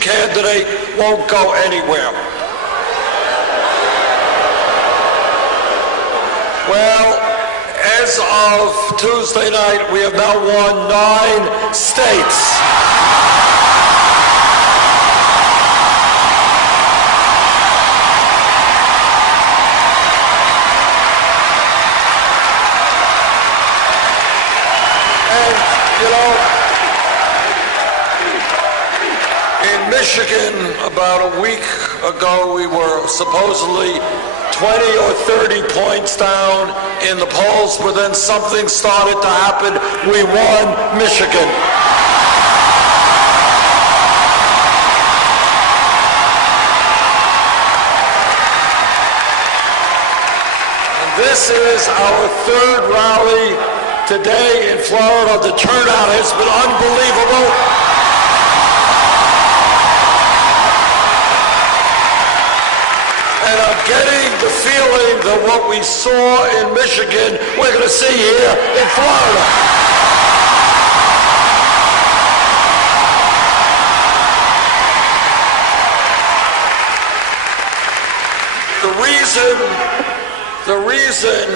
each candidate won't go anywhere. Well, as of Tuesday night, we have now won 9 states. And, you know, in Michigan, about a week ago, we were supposedly 20 or 30 points down in the polls, but then something started to happen. We won Michigan. And this is our 3rd rally today in Florida. The turnout has been unbelievable. And I'm getting the feeling that what we saw in Michigan, we're going to see here in Florida. The reason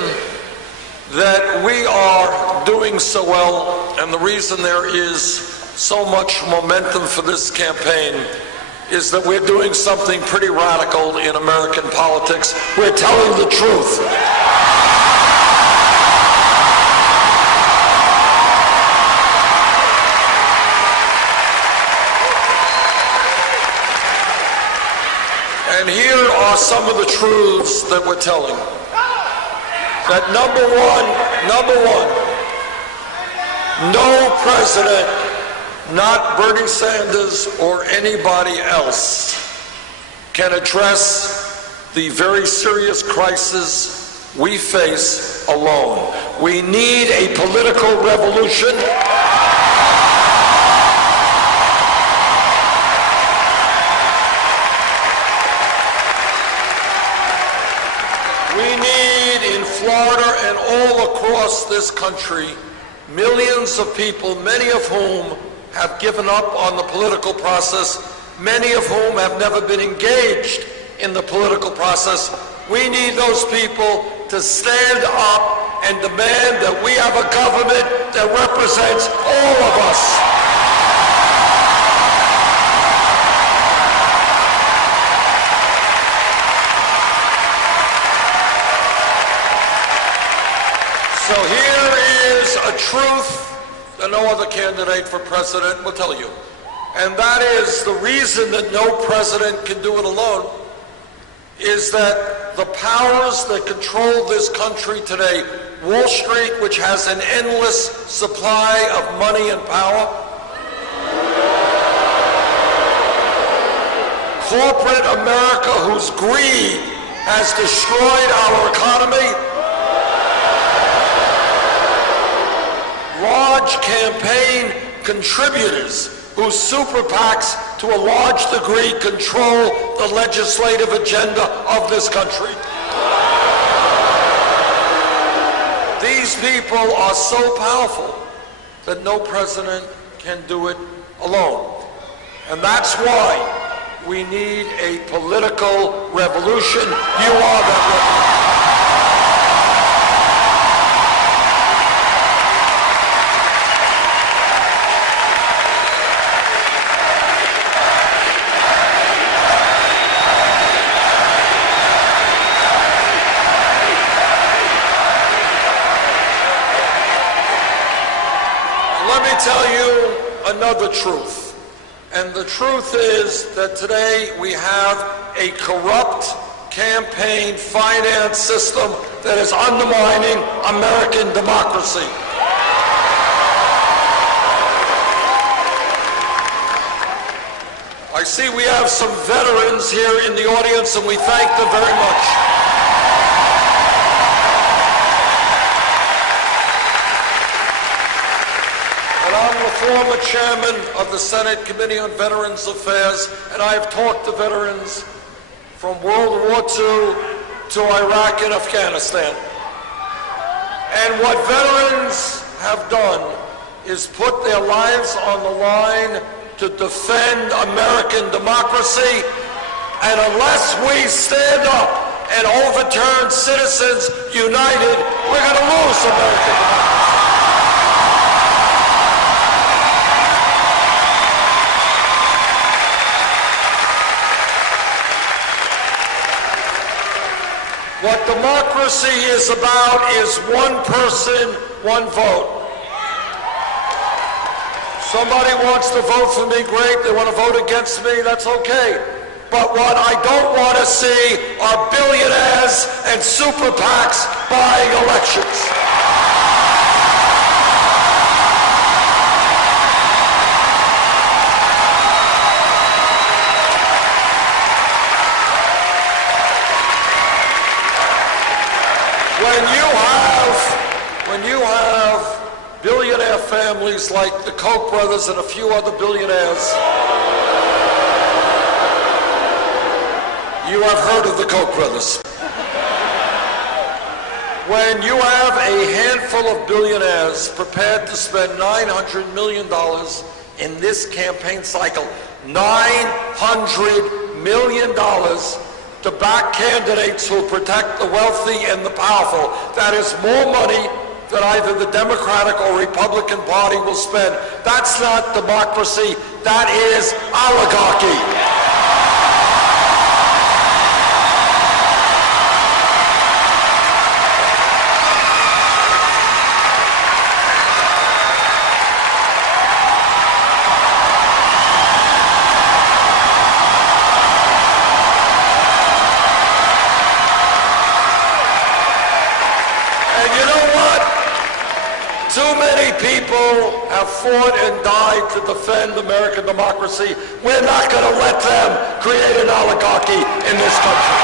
that we are doing so well, and the reason there is so much momentum for this campaign, is that we're doing something pretty radical in American politics. We're telling the truth. And here are some of the truths that we're telling. That number one, no president, not Bernie Sanders or anybody else, can address the very serious crisis we face alone. We need a political revolution. We need in Florida and all across this country millions of people, many of whom have given up on the political process, many of whom have never been engaged in the political process. We need those people to stand up and demand that we have a government that represents all of us. So here is a truth that no other candidate for president will tell you. And that is the reason that no president can do it alone is that the powers that control this country today, Wall Street, which has an endless supply of money and power, corporate America, whose greed has destroyed our economy, large campaign contributors whose super PACs to a large degree control the legislative agenda of this country. These people are so powerful that no president can do it alone. And that's why we need a political revolution. You are that revolution. Tell you another truth, and the truth is that today we have a corrupt campaign finance system that is undermining American democracy. I see we have some veterans here in the audience, and we thank them very much. I'm the former chairman of the Senate Committee on Veterans Affairs, and I have talked to veterans from World War II to Iraq and Afghanistan. And what veterans have done is put their lives on the line to defend American democracy. And unless we stand up and overturn Citizens United, we're going to lose American democracy. What democracy is about is one person, one vote. Somebody wants to vote for me, great. They want to vote against me, that's okay. But what I don't want to see are billionaires and super PACs buying elections. When you have billionaire families like the Koch brothers and a few other billionaires, you have heard of the Koch brothers. When you have a handful of billionaires prepared to spend $900 million in this campaign cycle, $900 million to back candidates who protect the wealthy and the powerful, that is more money than either the Democratic or Republican Party will spend. That's not democracy, that is oligarchy. Too many people have fought and died to defend American democracy. We're not going to let them create an oligarchy in this country.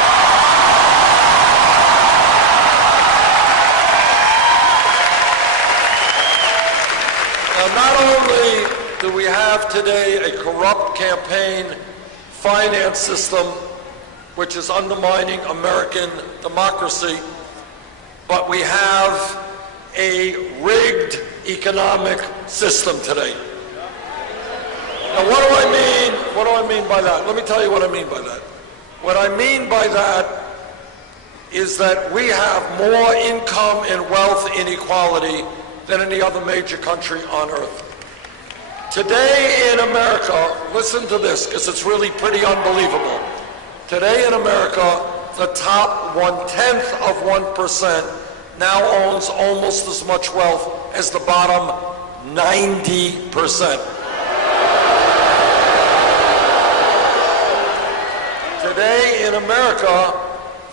Now, not only do we have today a corrupt campaign finance system which is undermining American democracy, but we have a rigged economic system today. Now, what do I mean? What do I mean by that? Let me tell you what I mean by that. What I mean by that is that we have more income and wealth inequality than any other major country on earth. Today in America, listen to this because it's really pretty unbelievable. Today in America, the top 1/10 of 1% now owns almost as much wealth as the bottom 90%. Today in America,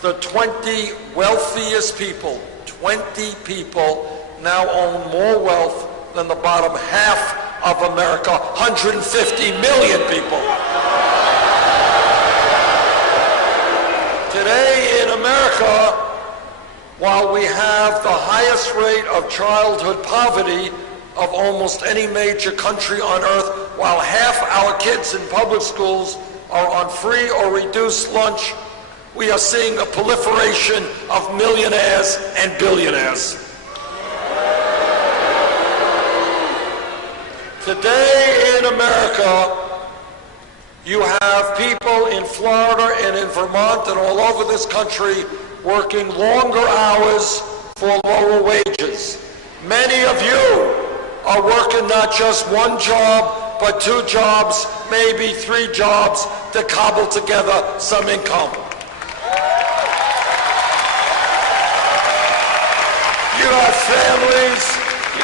the 20 wealthiest people, 20 people now own more wealth than the bottom half of America, 150 million people. Today in America, while we have the highest rate of childhood poverty of almost any major country on earth, while half our kids in public schools are on free or reduced lunch, we are seeing a proliferation of millionaires and billionaires. Today in America, you have people in Florida and in Vermont and all over this country working longer hours for lower wages. Many of you are working not just one job, but 2 jobs, maybe 3 jobs to cobble together some income. You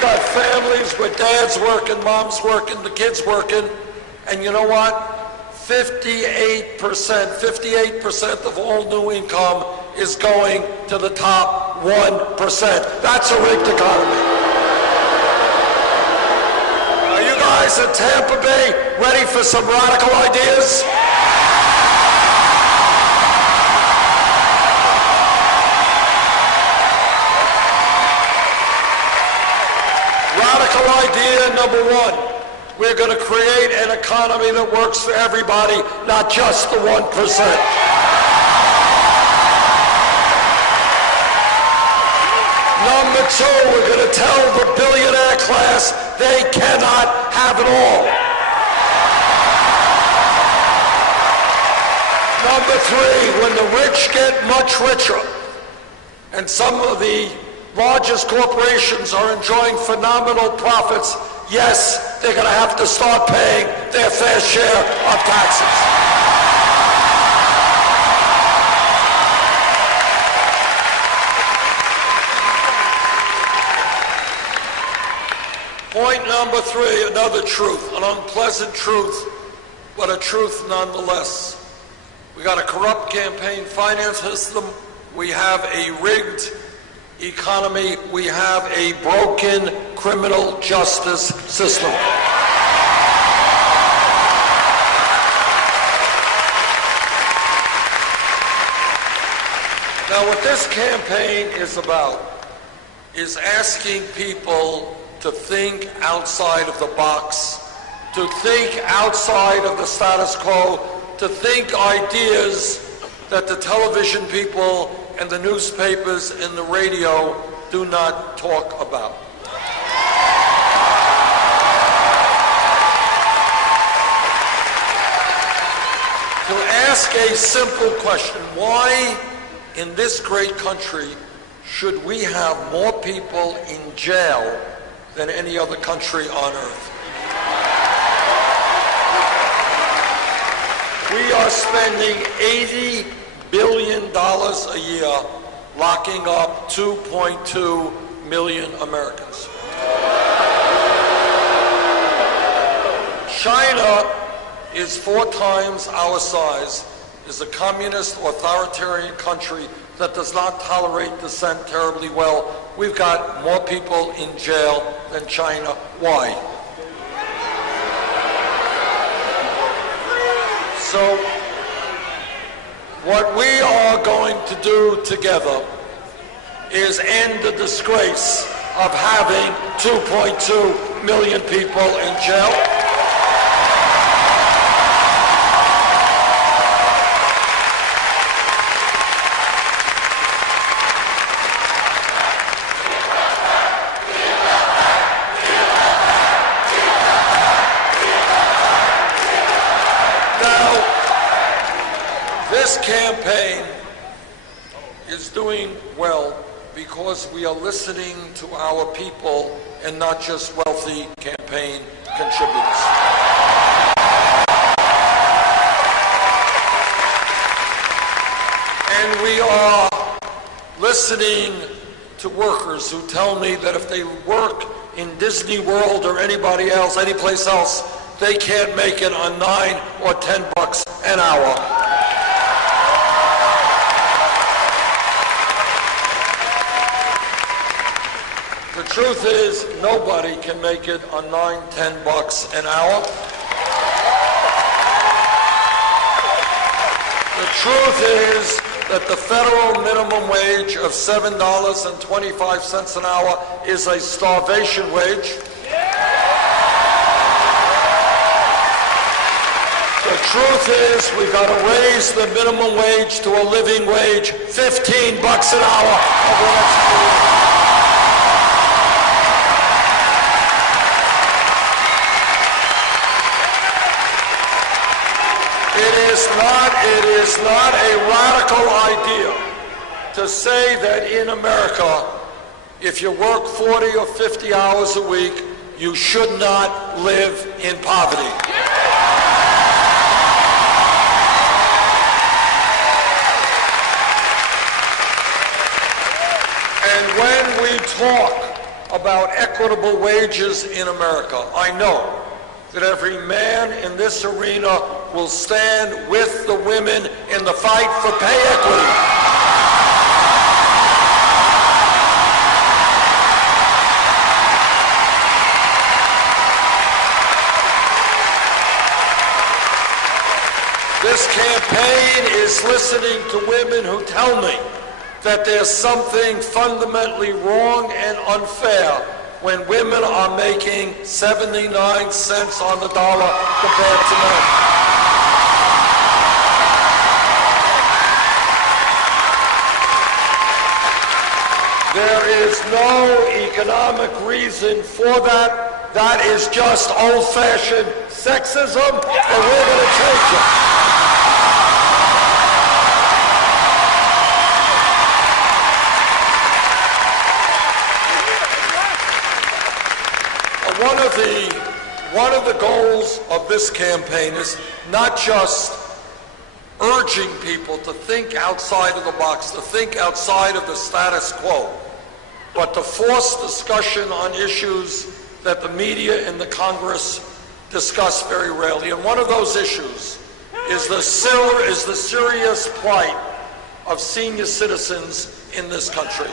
got families where dad's working, mom's working, the kid's working, and you know what? 58% of all new income is going to the top 1%. That's a rigged economy. Are you guys in Tampa Bay ready for some radical ideas? Radical idea number 1. We're going to create an economy that works for everybody, not just the 1%. Number 2, we're going to tell the billionaire class they cannot have it all. Number three, when the rich get much richer, and some of the largest corporations are enjoying phenomenal profits, yes, they're going to have to start paying their fair share of taxes. Point number three, another truth, an unpleasant truth, but a truth nonetheless. We got a corrupt campaign finance system. We have a rigged economy. We have a broken criminal justice system. Now, what this campaign is about is asking people to think outside of the box, to think outside of the status quo, to think ideas that the television people and the newspapers and the radio do not talk about. To ask a simple question, why in this great country should we have more people in jail than any other country on earth? We are spending $80 billion a year locking up 2.2 million Americans. China is 4 times our size, is a communist authoritarian country that does not tolerate dissent terribly well. We've got more people in jail than China. Why? So, what we are going to do together is end the disgrace of having 2.2 million people in jail. This campaign is doing well because we are listening to our people and not just wealthy campaign contributors. And we are listening to workers who tell me that if they work in Disney World or anybody else, any place else, they can't make it on $9 or $10 an hour. The truth is, nobody can make it on $9, $10 an hour. The truth is that the federal minimum wage of $7.25 an hour is a starvation wage. The truth is, we've got to raise the minimum wage to a living wage, $15 an hour over the next few years. It is not a radical idea to say that in America, if you work 40 or 50 hours a week, you should not live in poverty. And when we talk about equitable wages in America, I know that every man in this arena will stand with the women in the fight for pay equity. This campaign is listening to women who tell me that there's something fundamentally wrong and unfair when women are making 79 cents on the dollar compared to men. There is no economic reason for that. That is just old-fashioned sexism, and we're going to change it. one of the goals of this campaign is not just urging people to think outside of the box, to think outside of the status quo, but to force discussion on issues that the media and the Congress discuss very rarely. And one of those issues is the serious plight of senior citizens in this country.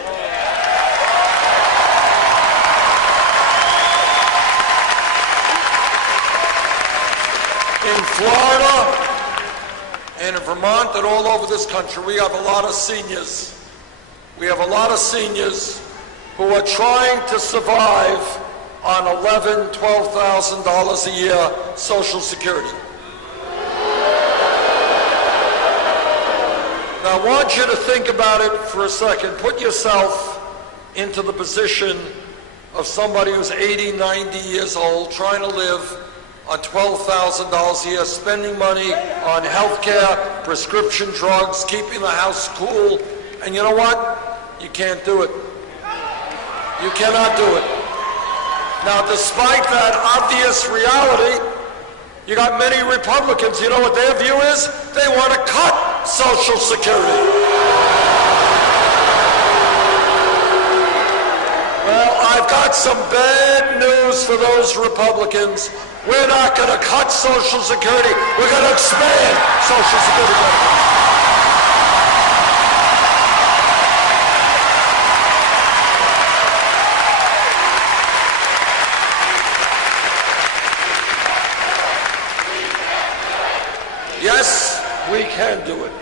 In Florida and in Vermont and all over this country, we have a lot of seniors. We have a lot of seniors who are trying to survive on $11,000, $12,000 a year Social Security. Now, I want you to think about it for a second. Put yourself into the position of somebody who's 80, 90 years old, trying to live on $12,000 a year, spending money on health care, prescription drugs, keeping the house cool. And you know what? You can't do it. You cannot do it. Now, despite that obvious reality, you got many Republicans, you know what their view is? They want to cut Social Security. Well, I've got some bad news for those Republicans. We're not going to cut Social Security. We're going to expand Social Security benefits. Yes, we can do it.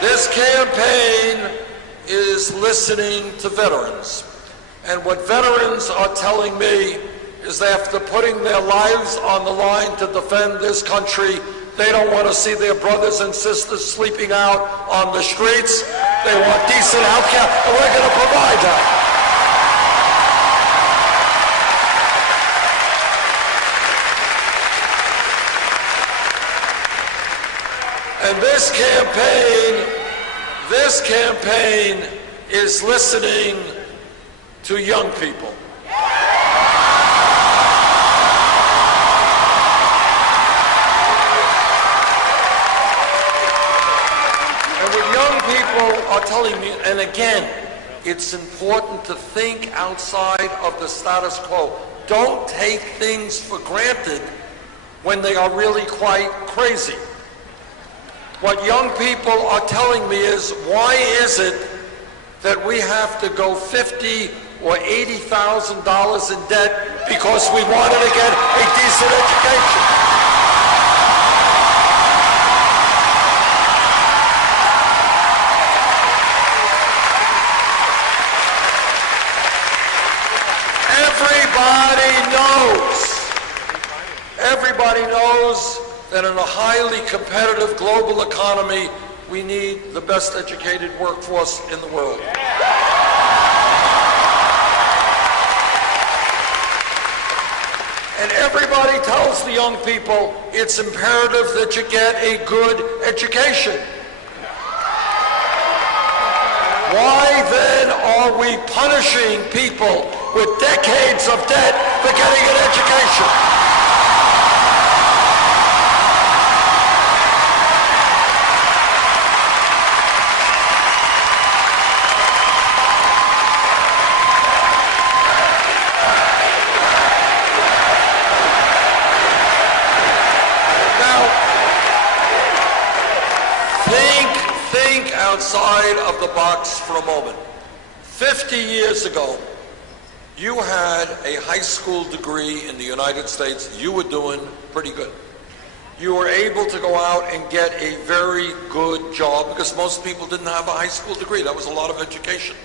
This campaign is listening to veterans. And what veterans are telling me is that after putting their lives on the line to defend this country, they don't want to see their brothers and sisters sleeping out on the streets. They want decent health care, and we're going to provide that. And this campaign is listening to young people. And what young people are telling me, and again, it's important to think outside of the status quo. Don't take things for granted when they are really quite crazy. What young people are telling me is, why is it that we have to go $50,000 or $80,000 in debt because we wanted to get a decent education? Everybody knows that in a highly competitive global economy, we need the best educated workforce in the world. And everybody tells the young people it's imperative that you get a good education. Why then are we punishing people with decades of debt for getting an education? Outside of the box for a moment. 50 years ago, you had a high school degree in the United States. You were doing pretty good. You were able to go out and get a very good job because most people didn't have a high school degree. That was a lot of education.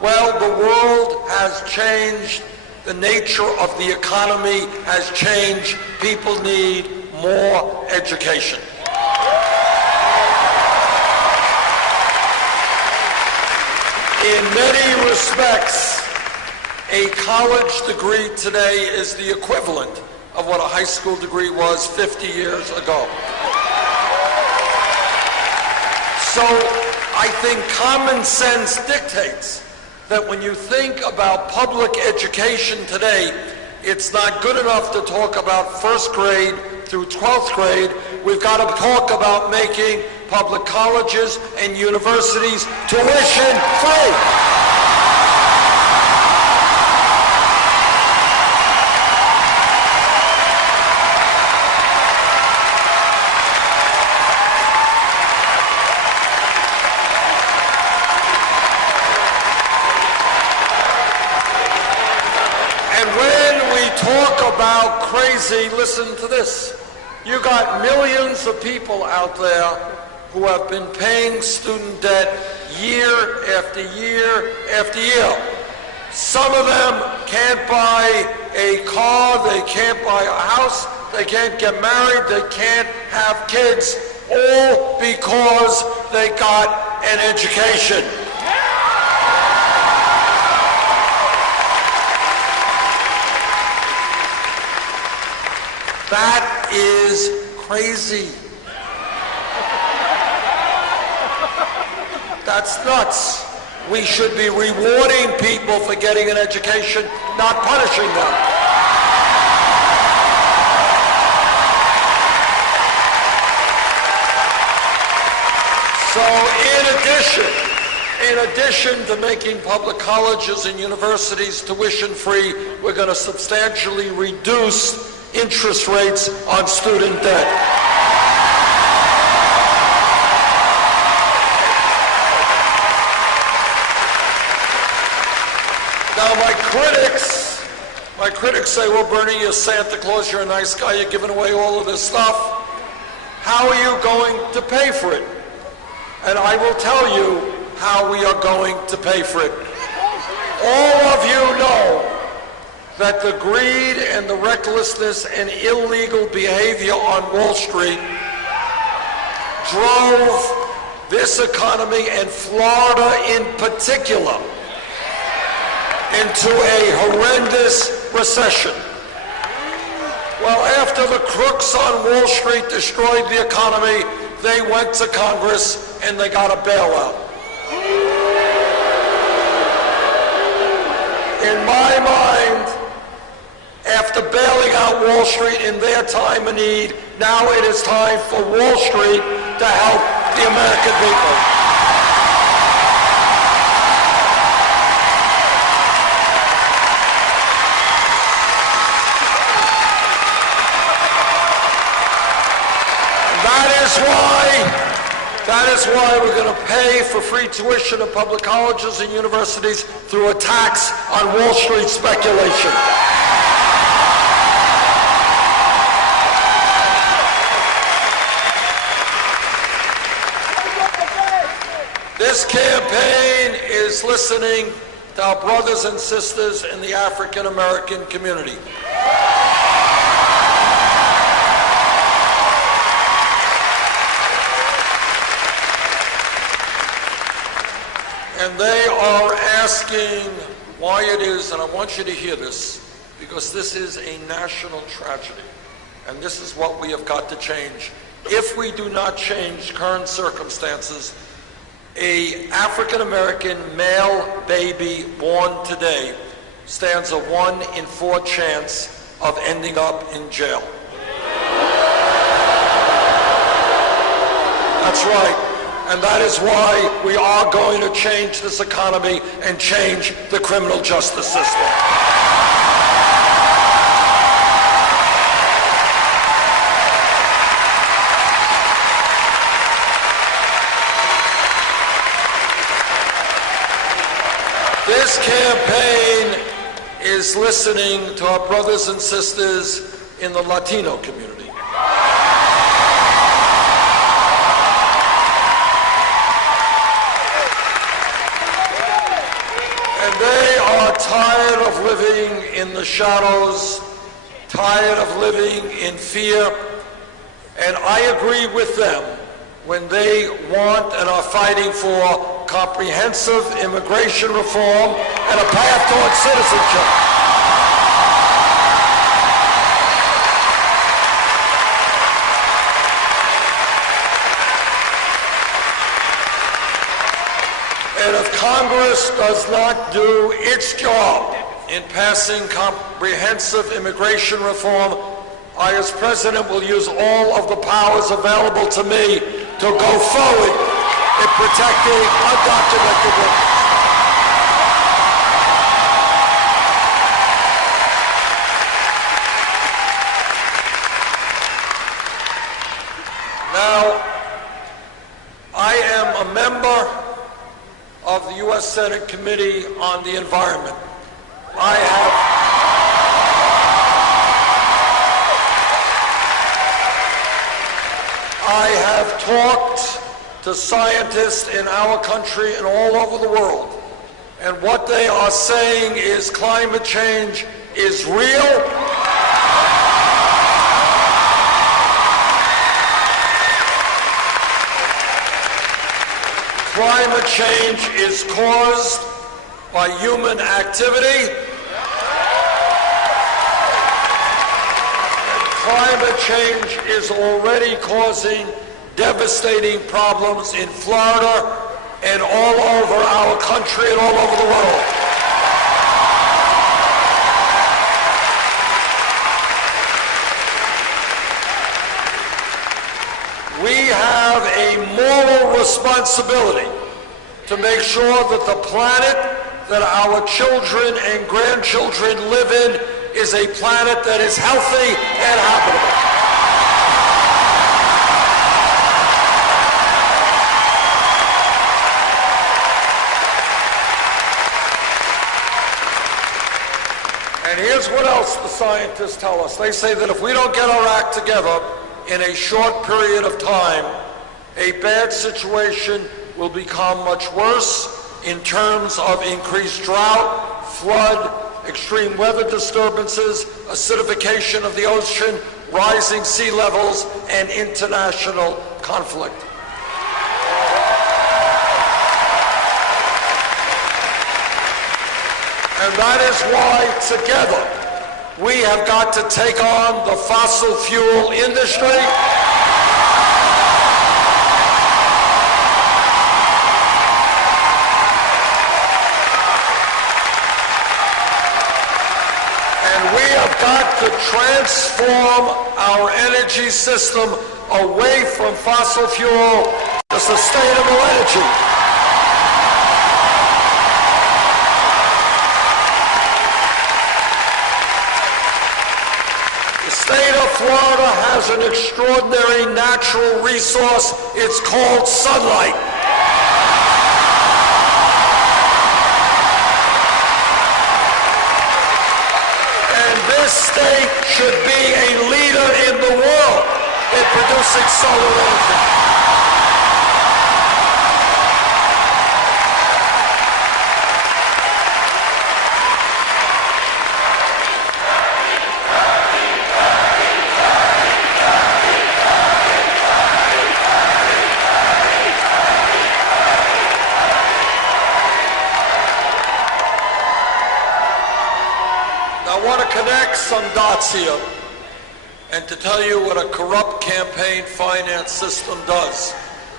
Well, the world has changed. The nature of the economy has changed. People need more education. In many respects, a college degree today is the equivalent of what a high school degree was 50 years ago. So I think common sense dictates that when you think about public education today, it's not good enough to talk about first grade through 12th grade. We've got to talk about making public colleges and universities tuition free. Talk about crazy, listen to this. You got millions of people out there who have been paying student debt year after year after year. Some of them can't buy a car, they can't buy a house, they can't get married, they can't have kids, all because they got an education. That is crazy. That's nuts. We should be rewarding people for getting an education, not punishing them. So in addition to making public colleges and universities tuition free, we're going to substantially reduce interest rates on student debt. Now my critics say, well, Bernie, you're Santa Claus, you're a nice guy, you're giving away all of this stuff. How are you going to pay for it? And I will tell you how we are going to pay for it. All of you know that the greed and the recklessness and illegal behavior on Wall Street drove this economy, and Florida in particular, into a horrendous recession. Well, after the crooks on Wall Street destroyed the economy, they went to Congress and they got a bailout. In my mind, after bailing out Wall Street in their time of need, now it is time for Wall Street to help the American people. That is why we're going to pay for free tuition in public colleges and universities through a tax on Wall Street speculation. This campaign is listening to our brothers and sisters in the African American community. And they are asking why it is, and I want you to hear this, because this is a national tragedy, and this is what we have got to change. If we do not change current circumstances, an African-American male baby born today stands a 1 in 4 chance of ending up in jail. That's right. And that is why we are going to change this economy and change the criminal justice system. This campaign is listening to our brothers and sisters in the Latino community. They are tired of living in the shadows, tired of living in fear, and I agree with them when they want and are fighting for comprehensive immigration reform and a path towards citizenship. And if Congress Congress does not do its job in passing comprehensive immigration reform, I, as President, will use all of the powers available to me to go forward in protecting undocumented workers. Now, I am a member of the U.S. Senate Committee on the Environment. I have talked to scientists in our country and all over the world, and what they are saying is climate change is real. Climate change is caused by human activity. Climate change is already causing devastating problems in Florida and all over our country and all over the world. We have a moral responsibility to make sure that the planet that our children and grandchildren live in is a planet that is healthy and habitable. And here's what else the scientists tell us. They say that if we don't get our act together in a short period of time, a bad situation will become much worse in terms of increased drought, flood, extreme weather disturbances, acidification of the ocean, rising sea levels, and international conflict. And that is why, together, we have got to take on the fossil fuel industry. Got to transform our energy system away from fossil fuel to sustainable energy. The state of Florida has an extraordinary natural resource. It's called sunlight. This state should be a leader in the world in producing solar energy. I want to connect some dots here and to tell you what a corrupt campaign finance system does.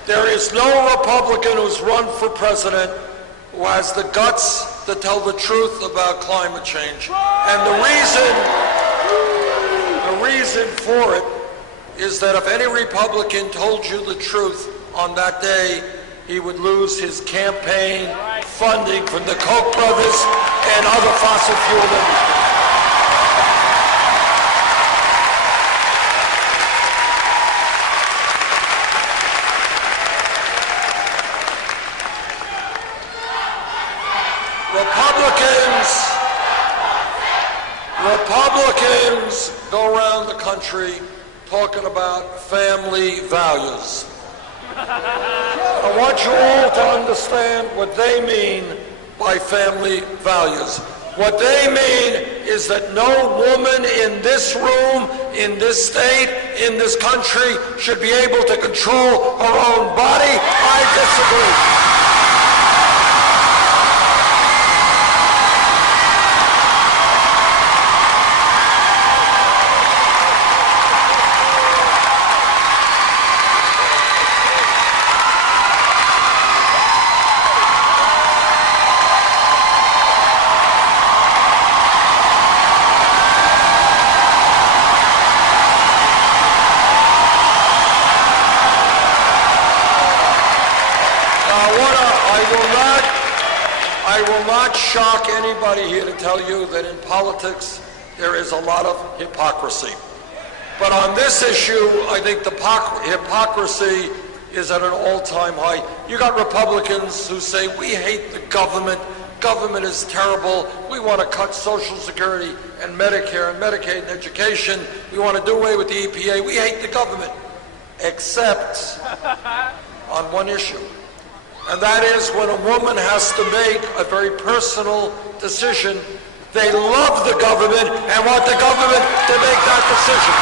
There is no Republican who's run for president who has the guts to tell the truth about climate change. And the reason for it is that if any Republican told you the truth on that day, he would lose his campaign funding from the Koch brothers and other fossil fuel industries. Republicans go around the country talking about family values. I want you all to understand what they mean by family values. What they mean is that no woman in this room, in this state, in this country should be able to control her own body. I disagree. I will not shock anybody here to tell you that in politics there is a lot of hypocrisy. But on this issue, I think the hypocrisy is at an all-time high. You got Republicans who say, we hate the government. Government is terrible. We want to cut Social Security and Medicare and Medicaid and education. We want to do away with the EPA. We hate the government, except on one issue. And that is when a woman has to make a very personal decision. They love the government and want the government to make that decision.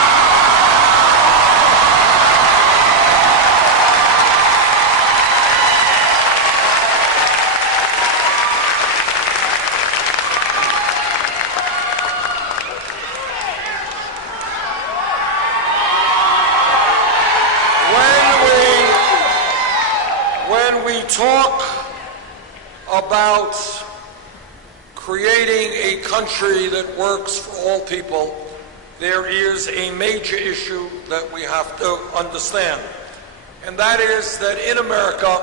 When we talk about creating a country that works for all people, there is a major issue that we have to understand. And that is that in America,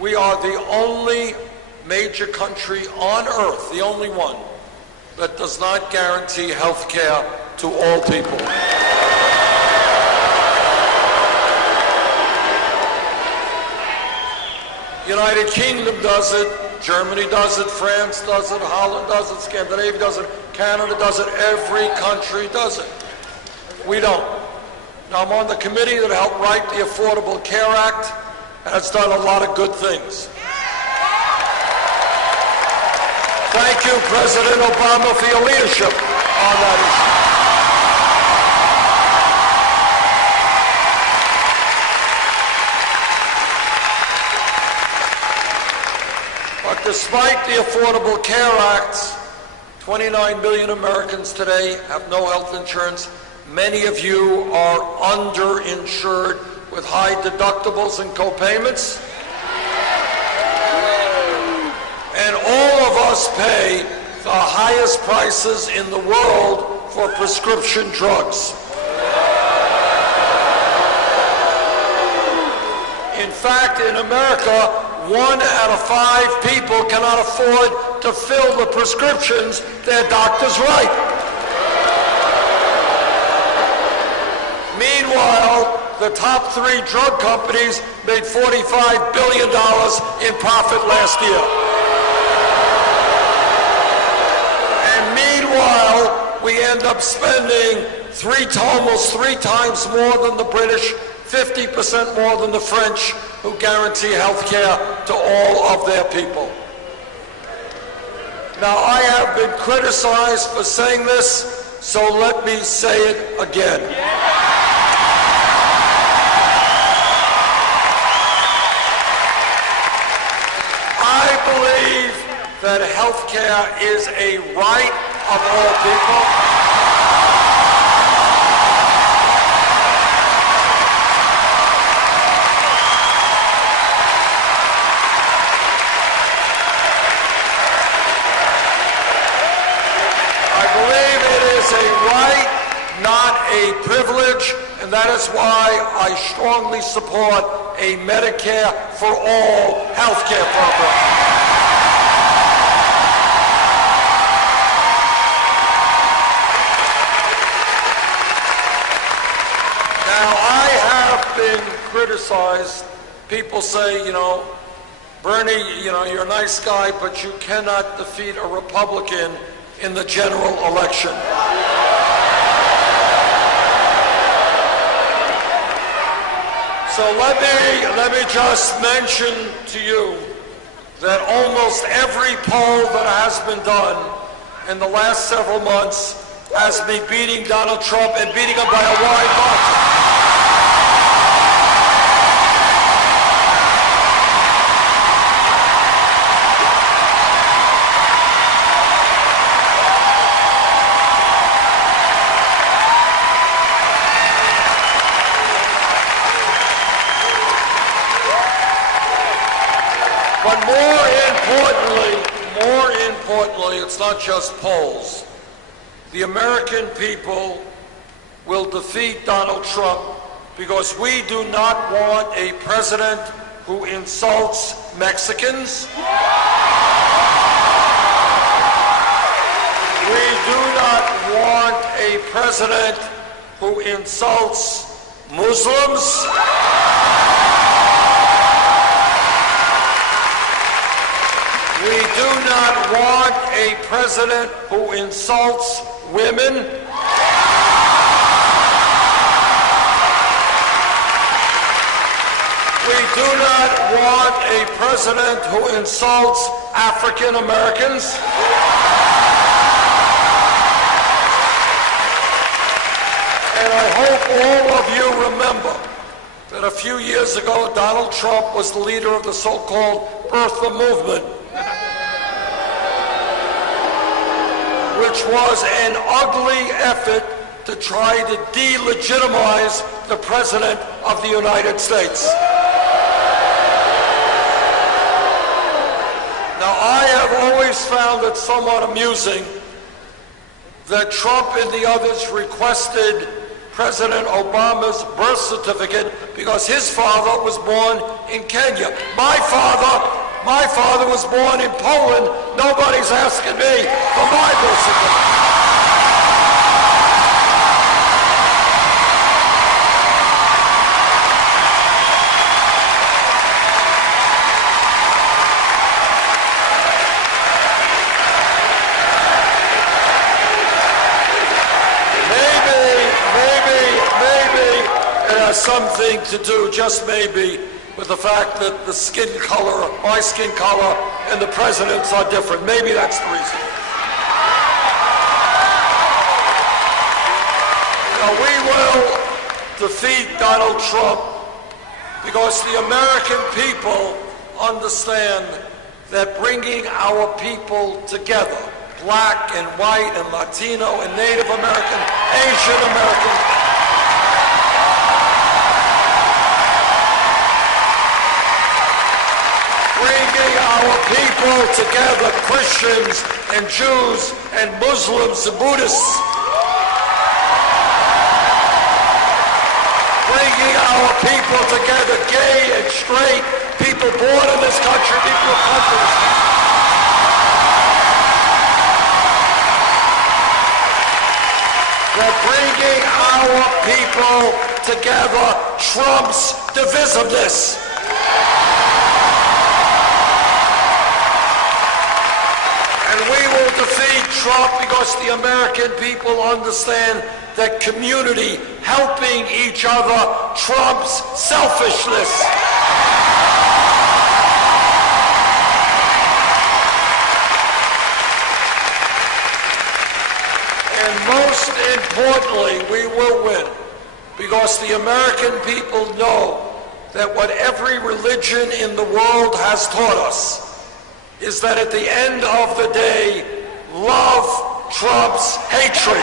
we are the only major country on earth, the only one, that does not guarantee health care to all people. United Kingdom does it, Germany does it, France does it, Holland does it, Scandinavia does it, Canada does it, every country does it. We don't. Now, I'm on the committee that helped write the Affordable Care Act, and it's done a lot of good things. Thank you, President Obama, for your leadership on that issue. But despite the Affordable Care Act, 29 million Americans today have no health insurance. Many of you are underinsured with high deductibles and co-payments. And all of us pay the highest prices in the world for prescription drugs. In fact, in America, 1 out of 5 people cannot afford to fill the prescriptions their doctors write. Meanwhile, the top 3 drug companies made $45 billion in profit last year. And meanwhile, we end up spending almost 3 times more than the British, 50% more than the French, who guarantee health care to all of their people. Now, I have been criticized for saying this, so let me say it again. I believe that health care is a right of all people. Not a privilege, and that is why I strongly support a Medicare for all health care program. Now, I have been criticized. People say, Bernie, you're a nice guy, but you cannot defeat a Republican in the general election. So let me just mention to you that almost every poll that has been done in the last several months has me beating Donald Trump and beating him by a wide margin. But more importantly, it's not just polls. The American people will defeat Donald Trump because we do not want a president who insults Mexicans. president who insults Muslims. We do not want a president who insults women. We do not want a president who insults African Americans. And I hope all of you remember that a few years ago, Donald Trump was the leader of the so-called birther movement, which was an ugly effort to try to delegitimize the President of the United States. Now, I have always found it somewhat amusing that Trump and the others requested President Obama's birth certificate because his father was born in Kenya. My father was born in Poland. Nobody's asking me for my birth certificate. Something to do, just maybe, with the fact that the skin color, my skin color, and the president's are different. Maybe that's the reason. Now, we will defeat Donald Trump because the American people understand that bringing our people together, black and white and Latino and Native American, Asian American, bringing our people together, Christians and Jews and Muslims and Buddhists, bringing our people together, gay and straight, people born in this country, people of countries. That bringing our people together trumps divisiveness. And we will defeat Trump because the American people understand that community, helping each other, trumps selfishness. And most importantly, we will win because the American people know that what every religion in the world has taught us is that at the end of the day, love trumps hatred.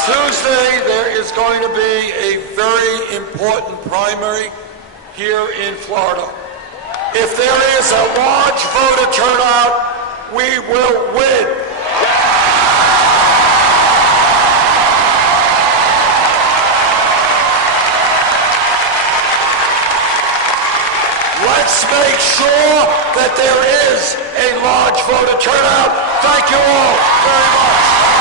Tuesday, there is going to be a very important primary here in Florida. If there is a large voter turnout, we will win. Let's make sure that there is a large voter turnout. Thank you all very much.